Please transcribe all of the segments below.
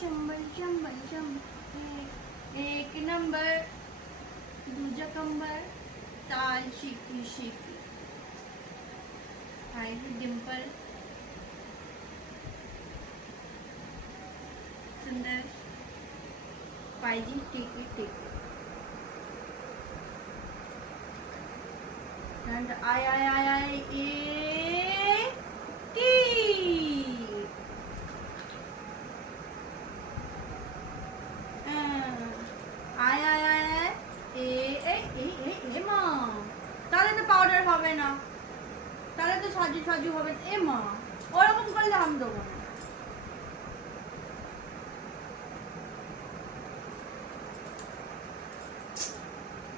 शंभर शंभर शंभर एक नंबर दूजा कंबर ताल शिकी शिकी हाय डिंपल सुंदर पाइजी टिकी टिकी and I A T I A মা তাহলে তো পাউডার হবে না তাহলে তো সাজু সাজু হবে এ মা ওরকম করলে আমি দেবো না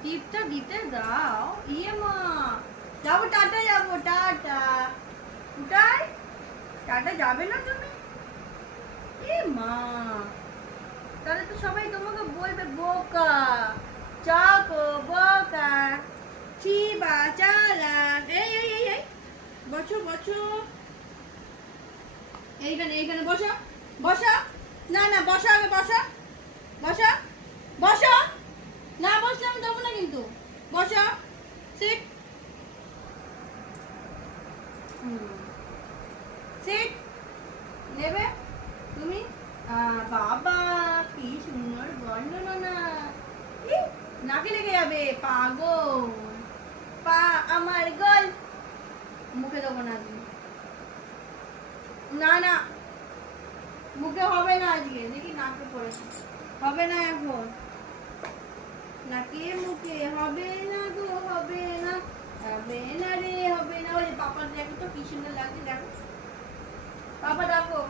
টিপটা দিতে দাও ইয়ে মা যাবো টাটা যাবো টাটা কোথায় টাটা যাবে না তুমি এ মা তাহলে তো সবাই তোমাকে বলবে বোকা চাকো বোকা চিবা চালাক এই বসো বসো এইখানে বসো বসো না না বসো আগে বসো বসো বসো না বসলে আমি দেবো না কিন্তু বসো সিট সিট নেবে তুমি বাবা কি সুন্দর বর্ণনা নাকে লেগে যাবে পাগল পা আমার গল মুখে দেবো না আজকে না না মুখে হবে না আজকে দেখি নাকে পড়েছে হবে না এখন নাকে মুখে হবে না গো হবে না রে হবে না ওই পাপা দেখো তো কি সুন্দর লাগছে দেখো পাপা ডাকো